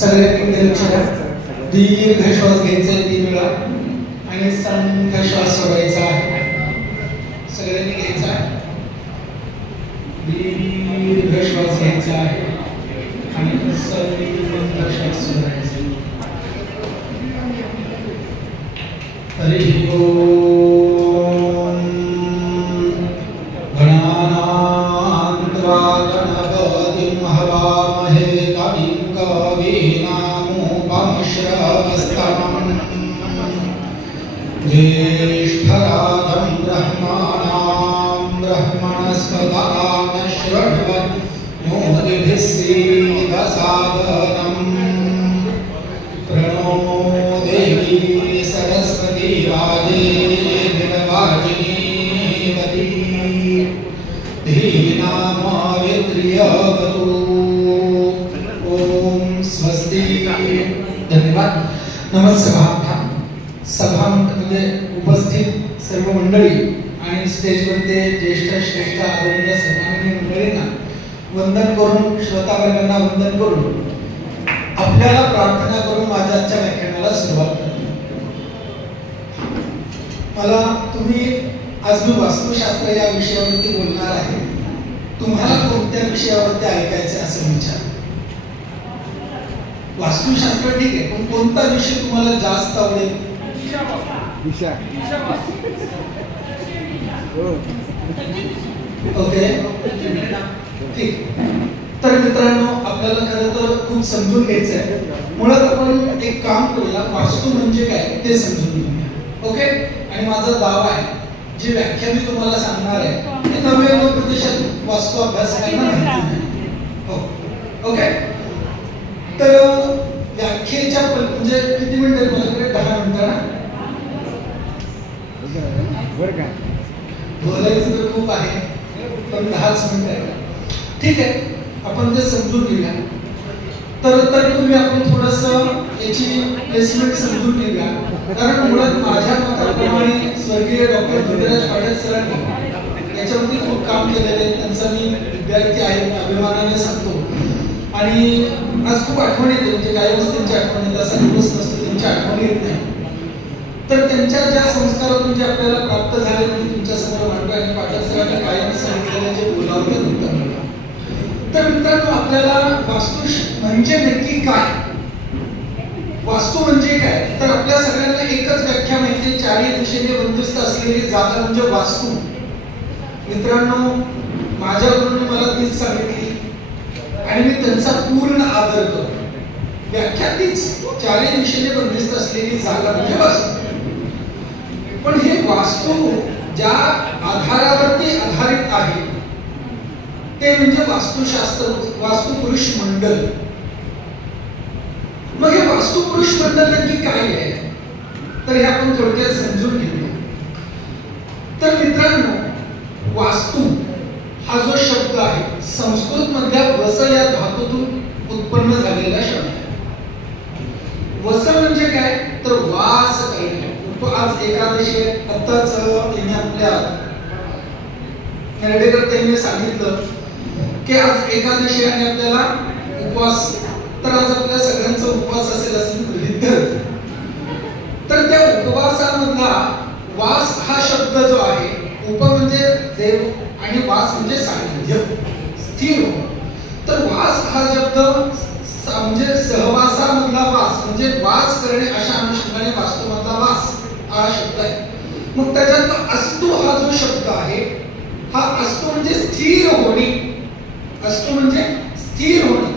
सगळ्यांनी लक्ष द्या. दीर्घ श्वास घ्यायचा आहे 3 वेळा आणि संथ श्वास सोडायचा आहे. सगळ्यांनी घ्यायचा आहे. दीर्घ श्वास घ्यायचा आहे आणि संथ श्वास सोडायचा. हरि ओम. गणानान्त्वा गणपतिं हवामहे कविं कवीनामुपमश्रवस्तमम् ज्येष्ठराजं ब्रह्मणां ब्रह्मणस्पत आनश्वन्वन्नोतिभिः सीदसादनम्. प्रणो देवी सरस्वती वाजेभिर्वाजिनीवती धीनामावित्र्यवतु. ओम स्वस्ति. धन्यवाद. नमस्कार. सभा म्हणजे उपस्थित सर्व मंडळी आणि स्टेजवरती ज्येष्ठ श्रेष्ठ आदरणीय सन्माननीय मंडळींना वंदन करून, श्रोतावर्गांना वंदन करून, आपल्याला प्रार्थना करून माझ्या आजच्या व्याख्यानाला सुरुवात करतो. मला तुम्ही आज मी वास्तुशास्त्र या विषयावरती बोलणार आहे. तुम्हाला कोणत्या विषयावरती ऐकायचे असं विचार. वास्तुशास्त्र ठीक आहे, पण कोणता विषय तुम्हाला जास्त आवडेल? ओके, ठीक. तर मित्रांनो, आपल्याला खरं तर खूप समजून घ्यायचं आहे. मुळात आपण एक काम करूया, वास्तू म्हणजे काय ते समजून घेऊया. ओके. आणि माझा दावा आहे, जी व्याख्या मी तुम्हाला सांगणार आहे ते 99% वास्तू अभ्यासकांना माहिती नाही. ओके. तर व्याख्येच्या म्हणजे किती मिनिटं माझ्याकडे? 10 मिनिटं ना. बोलायचं तर खूप आहे, पण 10च मिनिटं आहे. ठीक आहे, आपण ते समजून घेऊया. तर तुम्ही आपण थोडंसं याची प्लेसमेंट समजून घेऊया. कारण मुळात माझ्या मताप्रमाणे स्वर्गीय डॉक्टर धीरज पाटील सरांनी याच्यावरती खूप काम केलेलं आहे. त्यांचा मी विद्यार्थी आहे, अभिमानाने सांगतो. आणि आज खूप आठवण येते, म्हणजे कायमच त्यांची आठवण येते, असा दिवस नसतो त्यांची आठवण येत नाही. तर त्यांच्या ज्या संस्कारातून जे आपल्याला प्राप्त झाले ते तुमच्या समोर मांडतो आणि पाटील सरांनी कायम सांगितलेलं जे बोलावलं उत्तर. तर मित्रांनो, आपल्याला वास्तू म्हणजे नक्की काय, वास्तू म्हणजे काय, तर आपल्या सगळ्यांना एकच व्याख्या माहिती आहे. 4 दिशेने बंदिस्त असलेली जागा म्हणजे वास्तू. मित्रांनो, माझ्या गुरुंनी मला तीच सांगितली आणि मी त्यांचा पूर्ण आदर करतो. व्याख्या तीच, 4 दिशेने बंदिस्त असलेली जागा म्हणजे वास्तू. पण हे वास्तू ज्या आधारावरती आधारित आहे ते म्हणजे वास्तुशास्त्र, वास्तुपुरुष मंडल. मग हे वास्तुपुरुष मंडल नक्की काय आहे, तर हे आपण थोडक्यात समजून घेऊया. तर मित्रांनो, वास्तू हा जो शब्द आहे संस्कृत मधल्या वस या धातूतून उत्पन्न झालेला शब्द आहे. वस म्हणजे काय, तर वास करणे. आज एकादशी आत्ताच आपल्या नरडेकर त्यांनी सांगितलं की आज एकादशी आणि आपल्याला उपवास. तर आज आपल्या सगळ्यांचा उपवास असेल असं मी गृहीत धरतो. तर त्या उपवासामधला वास हा शब्द जो आहे, उप म्हणजे देव आणि वास म्हणजे सानिध्य, स्थिर. तर वास हा शब्द म्हणजे सहवासामधला वास म्हणजे वास करणे अशा अनुषंगाने वास्तूमधला वास हा शब्द आहे. मग त्याच्यात अस्तु हा जो शब्द आहे, हा अस्तु म्हणजे स्थिर होणे. अस्तु म्हणजे स्थिर होणे,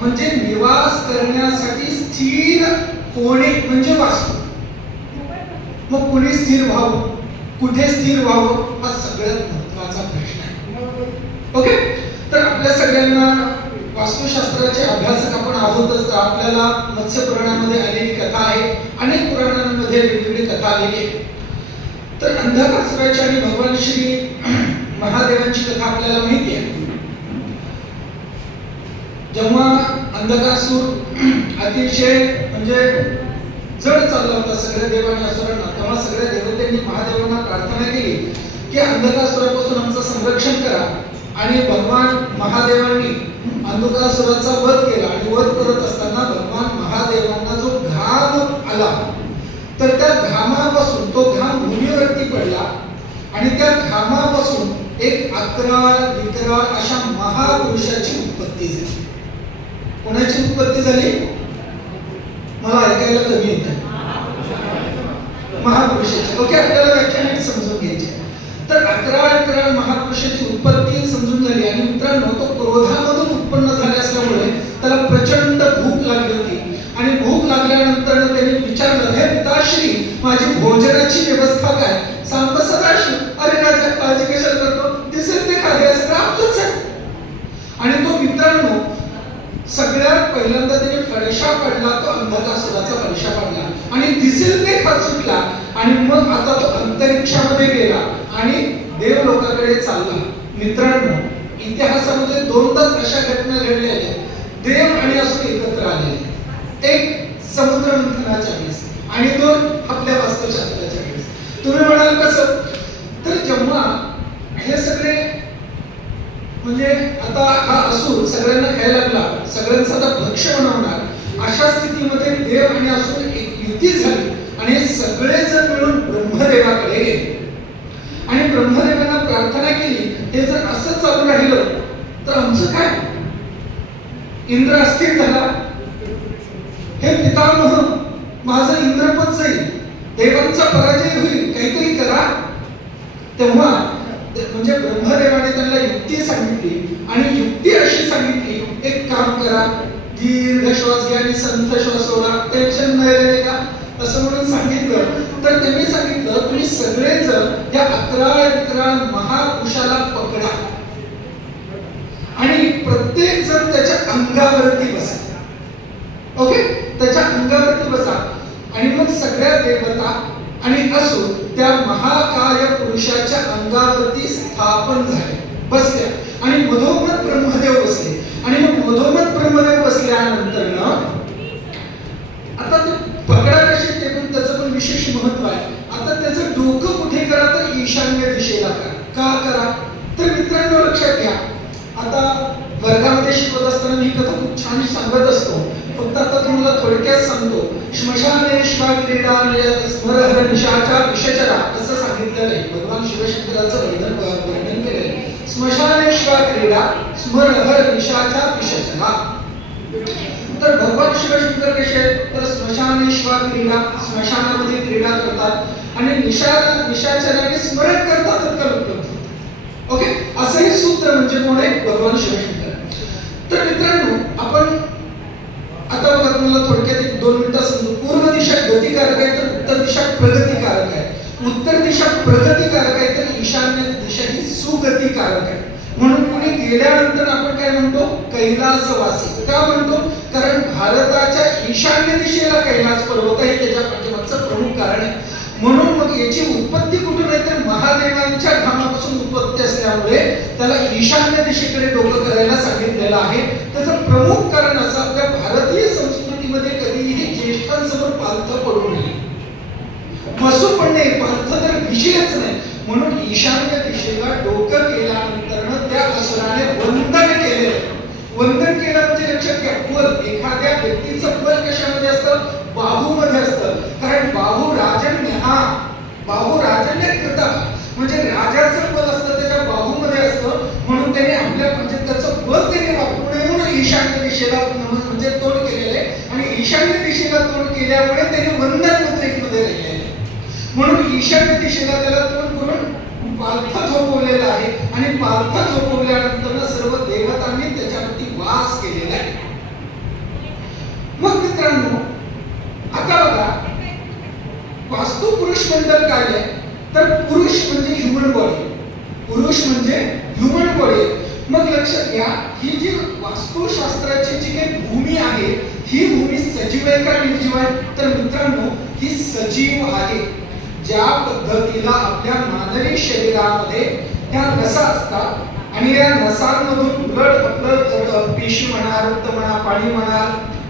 म्हणजे निवास करण्यासाठी स्थिर होणे म्हणजे वास्तू. मग कुठे स्थिर व्हावं, कुठे स्थिर व्हावं, हा सगळ्यात महत्त्वाचा प्रश्न आहे. ओके. तर आपल्या सगळ्यांना वास्तुशास्त्राचे अभ्यासक आपण आहोतच. तर आपल्याला मत्स्य पुराणामध्ये आलेली कथा आहे, अनेक पुराणांमध्ये वेगवेगळी कथा आलेली आहे. तर अंधकासुराची आणि भगवान श्री महादेवांची कथा आपल्याला माहिती आहे. जेव्हा अंधकासूर अतिशय म्हणजे जड चालला होता सगळ्या देवांनी असुरांना, तेव्हा सगळ्या देवतांनी महादेवांना प्रार्थना केली की अंधकासुरापासून आमचं संरक्षण करा. आणि भगवान महादेवांनी अंधकासुराचा वध केला आणि वध करत असताना भगवान बघायला कमी येतं महापुरुषाची. ओके, आपल्याला व्याख्या नीट समजून घ्यायची. तर 11 महापुरुषाची उत्पत्ती समजून झाली. आणि मित्रांनो, तो क्रोधामधून उत्पन्न झाले असल्यामुळे त्याला प्रचंड भूक लागली होती. आणि भूक लागल्यानंतर त्याने विचारलं, हे पिताश्री, माझी भोजनाची व्यवस्था काय? सांग सदाशिव. अरे राजा, काळजी कशाला करतो? दिसेल ते खाली सगळं आपलंच आहे. आणि तो मित्रांनो सगळ्यात पहिल्यांदा त्याने फरशा पडला, तो अंधकासुराचा फरशा पडला आणि दिसेल ते खात सुटला. आणि मग आता तो अंतरिक्षामध्ये गेला आणि देव लोकांकडे चालला. मित्रांनो, इतिहासामध्ये दोनदाच अशा घटना घडलेल्या आहेत. देव आणि असुर एकत्र आले. एक समुद्र मंथनाच्या वेळेस आणि दोन आपल्या वास्तुशास्त्राच्या वेळेस. तुम्ही म्हणाल कसं? तर जेव्हा हे सगळे म्हणजे आता हा असुर सगळ्यांना खायला लागला, सगळ्यांचा आता भक्ष्य बनवणार, अशा स्थितीमध्ये देव आणि असुर एक युती झाली आणि सगळेजण मिळून ब्रह्मदेवाकडे गेले आणि ब्रह्मदेवांना प्रार्थना केली, हे जर असं चालू राहिलं तर आमचं काय? इंद्र अस्थिर झाला, हे पितामह, माझं इंद्रपद जाईल, देवांचा पराजय होईल, काहीतरी करा. तेव्हा म्हणजे ब्रह्मदेवाने त्यांना युक्ती सांगितली आणि युक्ती अशी सांगितली, एक काम करा, दीर्घ श्वास घ्या आणि संथ श्वास सोडा, टेन्शन नाही रे का, असं म्हणून सांगितलं. तर त्यांनी सांगितलं, तुम्ही सगळेजण या 11 महापुरुषाला पकडा आणि प्रत्येक जण त्याच्या अंगावरती बसा. ओके, त्याच्या अंगावरती बसा. आणि मग सगळ्या देवता आणि असुर त्या महाकाय पुरुषाच्या अंगावरती स्थापन झाले, बसल्या. आणि मधोमध ब्रह्मदेव बसले. आणि मग मधोमध ब्रह्मदेव बसल्यानंतर ना आता ते पकडा कसे, ते पण त्याचं पण विशेष महत्व आहे. आता त्याचं डोकं कुठे करा? तर ईशान्य दिशेला करा. का करा? तर मित्रांनो लक्षात घ्या, आता वर्गामध्ये शिकवत असताना मी कथा खूप छान सांगत असतो, फक्त आता तुम्हाला थोडक्यात सांगतो. श्मशानेश्वा क्रीडा स्मरहर निशाचा विषचरा असं सांगितलेलं आहे. भगवान शिवशंकराचं वर्णन केलंय. श्मशानेश्वा क्रीडा स्मरहर निशाचा विषचरा. तर भगवान शिवशंकर कसे आहेत? तर श्मशानेश्वा क्रीडा, स्मशानामध्ये क्रीडा करतात आणि निशाचराने स्मरण करतात उत्तर. ओके, असं हे सूत्र म्हणजे कोण आहे? भगवान शिवशंकर. तर मित्रांनो, आपण आता बघा, तुम्हाला थोडक्यात 1-2 मिनिटं समजू. पूर्व दिशा गतिकारक आहे तर उत्तर दिशा प्रगतिकारक आहे. उत्तर दिशा प्रगतिकारक आहे तर ईशान्य दिशा ही सुगतिकारक आहे. म्हणून पुढे गेल्यानंतर आपण काय म्हणतो? कैलासवासी. का म्हणतो? कारण भारताच्या ईशान्य दिशेला कैलास पर्वत आहे, त्याच्या पाठीमागचं प्रमुख कारण आहे. म्हणून मग याची उत्पत्ती कुठून आहे? तर महादेवांच्या घामापासून उत्पत्ती असल्यामुळे त्याला ईशान्य दिशेकडे डोकं करायला सांगितलेलं आहे. त्याचं प्रमुख कारण असं, आपल्या भारतीय संस्कृतीमध्ये कधीही ज्येष्ठांसमोर पालथ पडू नये, बसू पण नाही, पालथ तर विषयच नाही. म्हणून ईशान्य दिशेला डोकं केल्यानंतर त्या असुराने वंदन केले. वंदन केलं म्हणजे लक्षात घ्या, बल एखाद्या व्यक्तीचं बल कशामध्ये असतं? बाहूमध्ये असतं. कारण बाहू राजन्य कृता म्हणजे राजाचं बल असतं त्याच्या बाहूमध्ये असतं. म्हणून त्याने आपल्या म्हणजे त्याचं बल त्याने वापरू नये म्हणून ईशान्य दिशेला म्हणजे तोंड केलेलं आहे. आणि ईशान्य दिशेला तोंड केल्यामुळे त्याने वंदन मुद्रेमध्ये राहिले आहे. म्हणून ईशान्य दिशेला त्याला तोंड करून पालथा झोपवलेला आहे. आणि पालथा झोपवल्यानंतर सर्व देवतांनी त्याच्यावरती वास केलेला आहे. मग मित्रांनो, आता बघा, वास्तु पुरुष मंडल काय आहे? तर पुरुष म्हणजे ह्युमन बॉडी. पुरुष म्हणजे ह्युमन बॉडी. मग लक्षात घ्या, ही जी वास्तुशास्त्राची जी काही भूमी आहे, ही भूमी सजीव आहे का निर्जीव आहे? तर मित्रांनो, ही सजीव आहे. ज्या पद्धतीला आपल्या मानवी शरीरामध्ये त्या नसा असतात आणि या नसांमधून ब्लड आपलं पेशी म्हणा, रक्त म्हणा, पाणी म्हणा,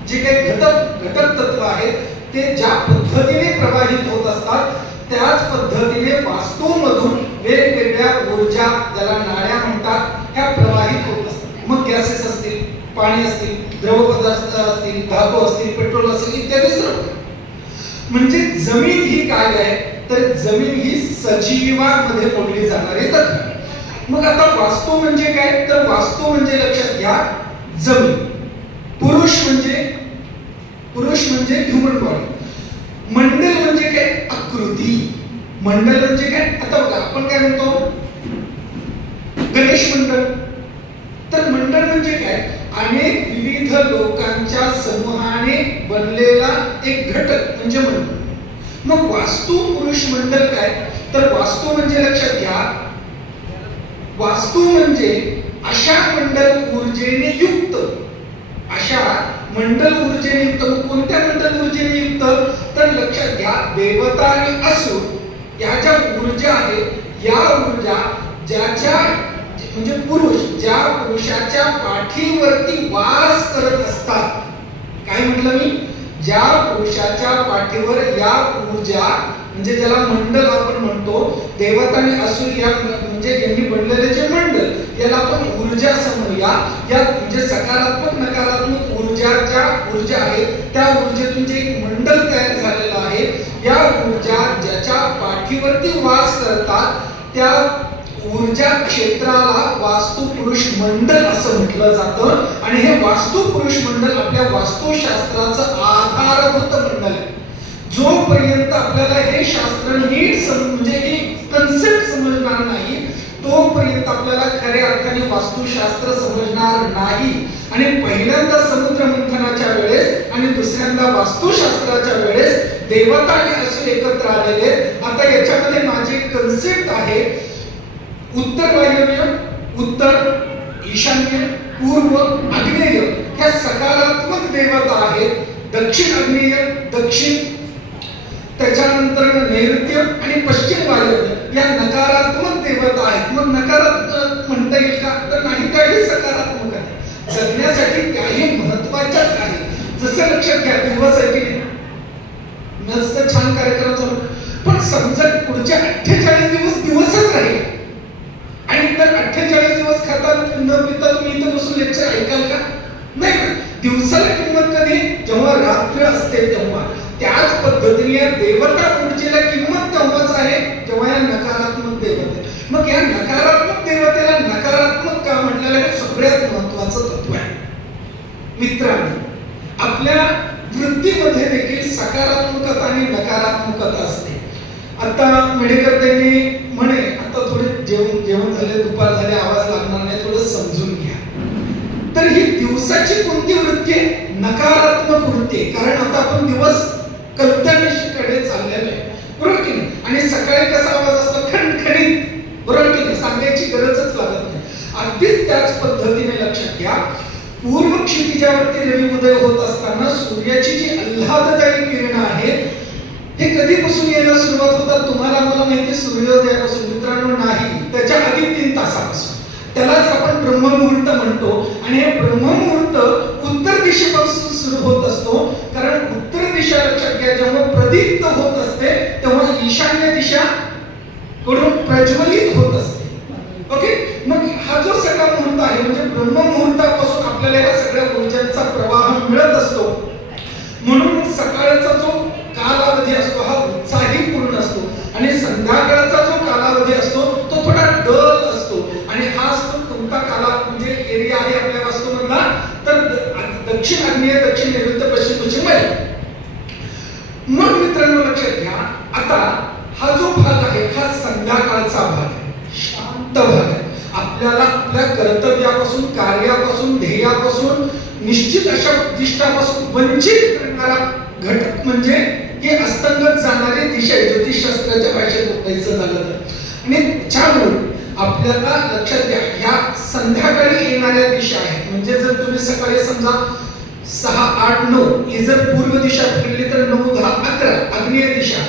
जे काही घटक तत्व आहेत ते ज्या पद्धतीने प्रवाहित होत असतात, त्याच पद्धतीने वास्तूमधून वेगवेगळ्या ऊर्जा, ज्याला नाड्या म्हणतात, ह्या प्रवाहित होत असतात. मग गॅसेस असतील, पाणी असतील, द्रव पदार्थ असतील, धातू असतील, पेट्रोल असेल, इत्यादी सर्व. म्हणजे जमीन ही काय आहे? तर जमीन ही सजीवांमध्ये मोडली जाणारी तत्व. मग आता वास्तू म्हणजे काय? तर वास्तू म्हणजे लक्षात घ्या, जमीन. पुरुष म्हणजे पुरुष म्हणजे ह्युमन बॉडी, मंडल म्हणजे काय आकृती, मंडल म्हणजे काय, आता बघा आपण काय म्हणतो गणेश मंडळ, तर मंडळ म्हणजे काय, अनेक विविध लोकांच्या समूहाने बनलेला एक घटक म्हणजे मंडळ. मग वास्तू पुरुष मंडळ काय, तर वास्तू म्हणजे लक्षात घ्या, वास्तू म्हणजे अशा मंडल ऊर्जेने युक्त, अशा मंडल ऊर्जेने युक्त. कोणत्या मंडल ऊर्जेने युक्त, तर लक्षात घ्या देवता आणि असुर या ज्या ऊर्जा आहेत, या ऊर्जा ज्याच्या म्हणजे पुरुष ज्या पुरुषाच्या पाठीवरती वास करत असतात, काय म्हटलं मी, ज्या पुरुषाच्या पाठीवर या ऊर्जा म्हणजे ज्याला मंडल आपण म्हणतो, देवता आणि असुर या म्हणजे यांनी बनलेले जे मंडल याला आपण ऊर्जा समजूया. या म्हणजे सकारात्मक नकारात्मक ऊर्जा आहेत त्या ऊर्जेतून जे एक मंडल तयार झालेलं आहे, या ऊर्जा ज्याच्या पाठीवरती वास करतात त्या ऊर्जा क्षेत्राला वास्तु पुरुष मंडल असं म्हटलं जातं. आणि हे वास्तु पुरुष मंडल आपल्या वास्तुशास्त्राचं आधारभूत मंडल आहे. जोपर्यंत आपल्याला हे शास्त्र नीट म्हणजे ही कन्सेप्ट समजणार नाही तोपर्यंत आपल्याला खऱ्या अर्थाने वास्तुशास्त्र समजणार नाही. आणि पहिल्यांदा समुद्र मंथनाच्या वेळेस आणि दुसऱ्यांदा वास्तुशास्त्राच्या वेळेस देवता आणि असुर एकत्र आलेले. आता याच्यामध्ये माझी कन्सेप्ट आहे उत्तर वायव्य, उत्तर, ईशान्य, पूर्व, आग्नेय ह्या सकारात्मक देवता आहेत. दक्षिण आग्नेय, दक्षिण, त्याच्यानंतर नैऋत्य आणि पश्चिम वायव्य या नकारात्मक देवता आहेत. मग नकारात्मक म्हणता येईल का, तर नाही, त्याही सकारात्मक आहे. जगण्यासाठी त्याही महत्वाच्याच आहे. जसं लक्षात घ्या दिवस आहे की मस्त छान कार्यक्रम चालू, पण समजा पुढच्या 48 दिवस दिवसच राहील आणि तर 48 दिवस खाता न पिता तुम्ही इथं बसून लेक्चर ऐकाल का, नाही. दिवसाला किंमत कधी, जेव्हा रात्र असते तेव्हा. त्याच पद्धतीने देवता ऊर्जेला किंमत तेव्हाच आहे जेव्हा या नकारात्मक देवते. मग या नकारात्मक देवतेला नकारात्मक का म्हटलेलं आहे, सगळ्यात महत्वाचं तत्व आहे मित्रांनो. आपल्या वृत्तीमध्ये देखील सकारात्मकता आणि नकारात्मकता असते. आता मेडिकल त्यांनी म्हणे आता थोडे जेवण झाले, दुपार झाले, आवाज लागणार नाही, थोडं समजून घ्या. तर ही दिवसाची कोणती वृत्ती आहे, नकारात्मक वृत्ती आहे. कारण आता आपण दिवस कल्पनेकडे चाललेलो आहे, बरोबर की नाही. आणि सकाळी कसा आवाज असतो, खणखणीत, बरोबर की नाही, सांगायची गरजच लागत नाही. अगदीच त्याच पद्धतीने लक्षात घ्या, पूर्व क्षितिजावरती रवी उदय होत असताना सूर्याची जी आल्हाददायी किरण आहेत हे कधीपासून यायला सुरुवात होतात, तुम्हाला मला माहिती, सूर्योदयापासून मित्रांनो, नाही, त्याच्या आधी 3 तासापासून. त्यालाच आपण ब्रह्ममुहूर्त म्हणतो. आणि हे ब्रह्ममुहूर्त उत्तर दिशेपासून सुरू होत असतो. कारण उत्तर दिशा लक्षात घ्या, जेव्हा प्रदीप्त होत असते तेव्हा ईशान्य दिशा कडून प्रज्वलित होत असते. ओके, मग हा जो सकाळ मुहूर्त आहे म्हणजे ब्रह्ममुहूर्तापासून आपल्याला या सगळ्या ऊर्जांचा प्रवाह मिळत असतो. म्हणून सकाळचा जो कालावधी असतो हा उत्साहीपूर्ण असतो आणि संध्याकाळचा जो कालावधी असतो तो थोडा डल असतो. आणि हा असतो कोणता काला म्हणजे एरिया आहे आपल्या वास्तूमधला, तर दक्षिण आग्नेय, दक्षिण नैऋत्य, पश्चिम पश्चिम वायव्य. मग मित्रांनो लक्षात घ्या, आता हा जो भाग आहे हा संध्याकाळचा भाग आहे, शांत भाग आहे. आपल्याला आपल्या कर्तव्यापासून, कार्यापासून, ध्येयापासून, निश्चित अशा उद्दिष्टापासून वंचित करणारा घटक म्हणजे हे अस्तंगत जाणारी दिशा आहे, ज्योतिषशास्त्राच्या भाषेत बोलायचं झालं तर. आणि त्यामुळे आपल्याला लक्षात घ्या, ह्या संध्याकाळी येणाऱ्या दिशा आहेत. म्हणजे जर तुम्ही सकाळी समजा 6, 8, 9 ही जर पूर्व दिशा फिरली तर 9, 10, 11 आग्नेय दिशा,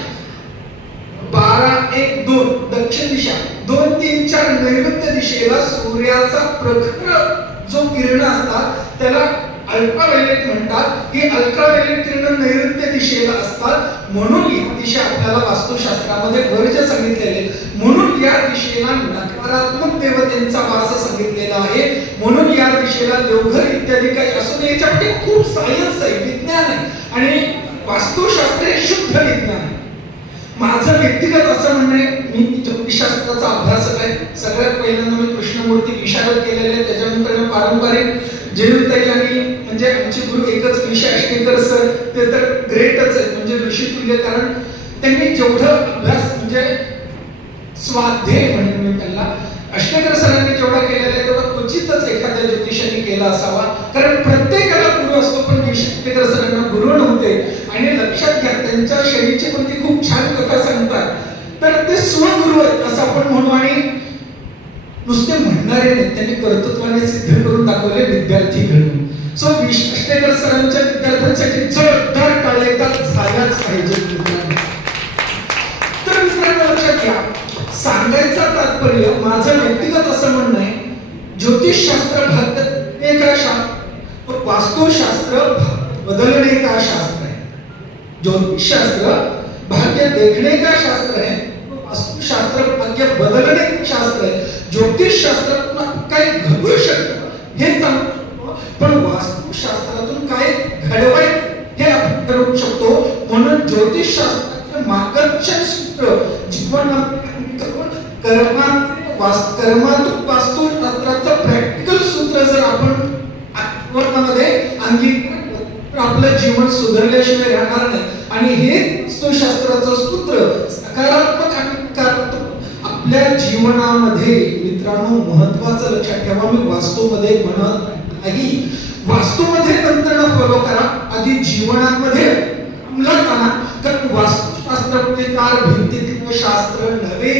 12, 1, 2 दक्षिण दिशा, 2, 3, 4 नैऋत्य दिशेला सूर्याचा प्रखर जो किरण असतात त्याला अल्ट्राव्हायोलेट म्हणतात. ही अल्ट्राव्हायोलेट किरण नैऋत्य दिशेला असतात. म्हणून या दिशा आपल्याला वास्तुशास्त्रामध्ये वर्ज सांगितलेले. म्हणून या दिशेला नकारात्मक देवतेंचा वास सांगितलेला आहे. म्हणून या दिशेला देवघर इत्यादी काही असून याच्यामध्ये खूप सायन्स आहे, विज्ञान आहे. आणि वास्तुशास्त्र हे शुद्ध विज्ञान आहे. माझं व्यक्तिगत असं म्हणणं आहे, मी ज्योतिषशास्त्राचा अभ्यासक आहे. सगळ्यात पहिल्यांदा मी कृष्णमूर्ती विशारद केलेले, त्याच्यानंतर पारंपरिक जयंताई आणि म्हणजे आमचे गुरु एकच विषय अष्टेकर सर ते तर ग्रेटच आहेत, म्हणजे ऋषितुल्य. कारण त्यांनी जेवढं अभ्यास म्हणजे स्वाध्याय म्हणून मी त्यांना अष्टेकर सरांनी जेवढा केलेला आहे तेवढा क्वचितच एखाद्या ज्योतिषाने केला असावा. कारण प्रत्येकाला गुरु असतो, पण अष्टेकर सरांना गुरु नव्हते. आणि लक्षात घ्या, त्यांच्या शैलीची पण ती खूप छान कथा सांगतात. तर ते स्वगुरु आहेत असं आपण म्हणू. आणि नुसते म्हणणारे नाही, त्यांनी कर्तृत्वाने सिद्ध करून दाखवले विद्यार्थी घडवून. सो अष्टेकर सरांच्या विद्यार्थ्यांसाठी जोरदार टाळ्या एकदा झाल्याच पाहिजे. तर मित्रांनो लक्षात घ्या, सांगायचं तात्पर्य माझं व्यक्तिगत असं म्हणणं आहे, ज्योतिषशास्त्र भाग्य का शास्त्र, वास्तुशास्त्र बदलने का शास्त्र है. ज्योतिषशास्त्र भाग्य देखने का शास्त्र है, वास्तुशास्त्र भाग्य बदलने का शास्त्र है. ज्योतिषशास्त्रातून काय घडू शकतं हे सांगतो, पण वास्तुशास्त्रातून काय घडवायचं हे आपण ठरवू शकतो. म्हणून ज्योतिषशास्त्राचं मार्गदर्शन सूत्र जीवनात कर्मातून वास्तुशास्त्राचं प्रॅक्टिकल सूत्र जर आपण वर्तनामध्ये अंगीकार आपलं जीवन सुधारल्याशिवाय राहणार नाही. आणि हे वास्तुशास्त्राचं सूत्र सकारात्मक आपल्या जीवनामध्ये मित्रांनो महत्वाचं लक्षात ठेवा. मी वास्तूमध्ये म्हणत नाही, वास्तूमध्ये तंत्र फॉलो करा, आधी जीवनामध्ये अंमलात आणा. कारण वास्तुशास्त्र भिंतीतील शास्त्र नव्हे.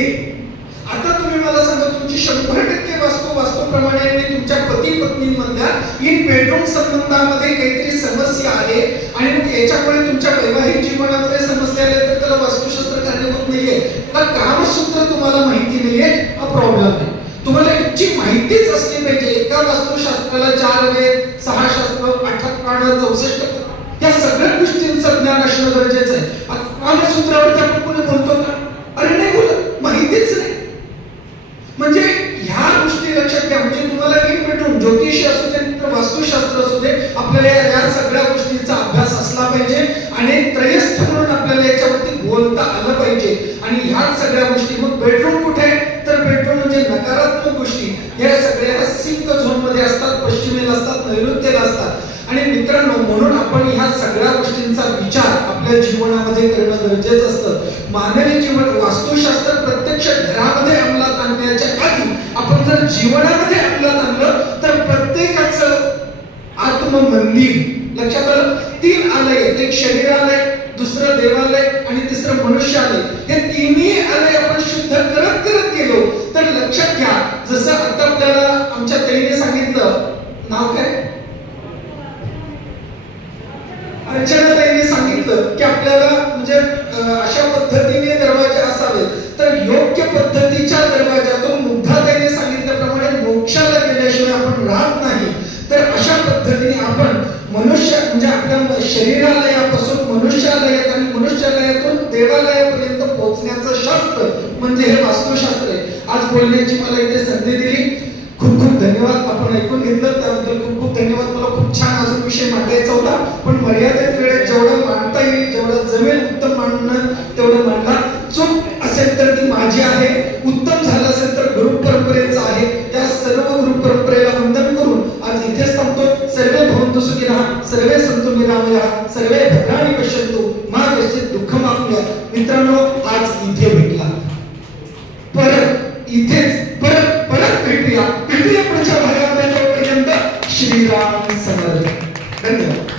आता तुम्ही मला सांगा, तुमची 100% वास्तूप्रमाणे आणि तुमच्या पती पत्नींमधल्या इन बेडरूम संबंधामध्ये काहीतरी समस्या आहे आणि याच्यामुळे तुमच्या वैवाहिक जीवनामध्ये समस्या आल्या, तर त्याला वास्तुशास्त्र कारणीभूत नाहीये. त्याला कामसूत्र तुम्हाला माहिती नाहीये, हा प्रॉब्लेम आहे. तुम्हाला याची माहितीच असली पाहिजे. एका वास्तुशास्त्राला 4 वेद, 6 शास्त्र, 8 प्राण, 64 या सगळ्या गोष्टींचं ज्ञान असणं गरजेचं आहे. कामसूत्रावरती आपण कोणी बोलतो का? अरे नाही बोलत, माहितीच नाही. म्हणजे ह्या गोष्टी लक्षात घ्या. म्हणजे तुम्हाला इन बेडरूम ज्योतिष असू दे, वास्तुशास्त्र असू दे, आपल्याला या सगळ्या गोष्टींचा अभ्यास असला पाहिजे आणि त्रयस्थ म्हणून आपल्याला याच्यावरती बोलता आलं पाहिजे. आणि ह्या सगळ्या गोष्टी, मग बेडरूम कुठे तर बेडरूम म्हणजे नकारात्मक गोष्टी या सगळ्या सिंक झोन मध्ये असतात, पश्चिमेला असतात, नैऋत्येला असतात. आणि मित्रांनो म्हणून आपण ह्या सगळ्या गोष्टींचा विचार आपल्या जीवनामध्ये करणं गरजेचं असतं. मानवी जीवन वास्तुशास्त्र प्रत्यक्ष घरामध्ये अंमलात आणण्याच्या आधी आपण जर जीवनामध्ये अंमलात आणलं तर प्रत्येकाचं आत्ममंदिर लक्षात आलं. 3 आलय, एक शरीरालय, दुसरं देवालय आणि तिसरं मनुष्यालय. हे तिन्ही आलय आपण शुद्ध करत गेलो तर लक्षात घ्या, जसं आता आपल्याला आमच्या ताईने सांगितलं, नाव काय अर्चनाताईने सांगितलं की आपल्याला म्हणजे अशा पद्धतीने दरवाजे असावेत. तर योग्य पद्धतीच्या दरवाजातून मुग्धाताईने सांगितल्याप्रमाणे मोक्षाला गेल्याशिवाय आपण राहत नाही. तर अशा पद्धतीने आपण मनुष्य म्हणजे आपल्या शरीरालयापासून मनुष्यालयात आणि मनुष्यालयातून देवालयापर्यंत पोहोचण्याचं शास्त्र म्हणजे हे वास्तुशास्त्र आहे. आज बोलण्याची मला इथे संधी दिली, खूप खूप धन्यवाद. आपण ऐकून घेतलं त्याबद्दल खूप खूप धन्यवाद. मला खूप छान अजून विषय मांडायचा होता, पण मर्यादित वेळेत जेवढं मांडता येईल, जेवढं जमेल उत्तम मांडणं तेवढं मांडला. चूक असेल तर ती माझी आहे, उत्तम झालं असेल तर गुरु परंपरेचं आहे. त्या सर्व गुरु परंपरेला वंदन करून आज इथेच थांबतो. सर्वे भवन्तु सुखिनः, सर्वे सन्तु निरामयाः, सर्वे भद्राणि पश्यन्तु मा कश्चित् दुःखम् आप्नुयात्. मित्रांनो आज इथे भेटला, परत इथेच परत भेटूया पुढच्या भागापर्यंत. श्रीराम समर्थ. धन्यवाद.